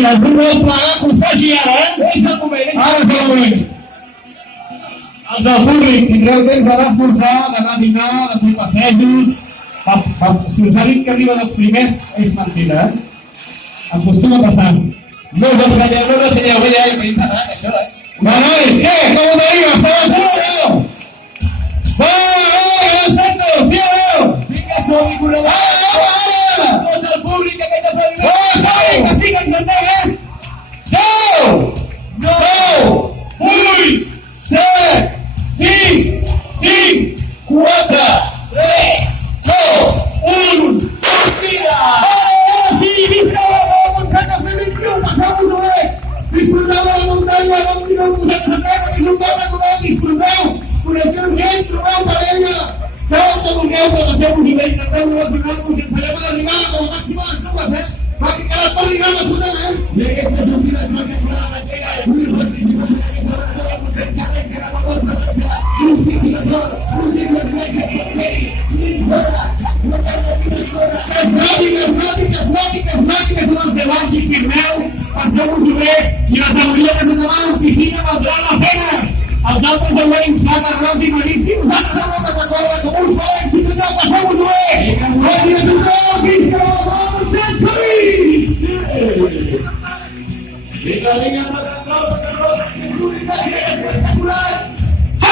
Si algú vol plegar, que ho faci ara, És el moment. Ara és el moment. Els del públic, tindreu temps d'anar a esmorzar, d'anar a dinar, de fer passejos. Si us ha dit que arriba dels primers, és mentida, Em costuma passar. No us enganyeu, que he parat, això, Nois, què? Com ho tenim? Esteu a punt, Va, que no sento, sí o no? Vinga, som-hi, corredor. Tot el públic, aquest aplaudiment. Que sí, que ens entenguem. 10, 9, 8, 7, 6, 5, 4, 3, 2, 1, sortida! Sí, visca la muntanya 2021, passeu-vos-ho bé! Disfruteu de la muntanya, no tireu vosaltres a terra, que és un bon recomanat, disfruteu, coneixeu gent, trobeu parella, feu el que vulgueu, però passeu-vos-ho bé, intenteu relacionar-vos i enfalleu l'arribada com a màxima a les tropes, Va, que quedat per lligar, absolutament! I aquesta sortida és una temporada mantega, i una participació d'aquesta temporada concentrada que era molt plàtiques són els debats i firmeu, passeu-vos-ho bé i les avorries de demà a l'oficina valdran la pena. Els altres haurem inflat arròs i marisc, vosaltres heu de recordar com us farem, si tothom passeu-vos-ho bé. Gràcies a tothom, visca la Vinga,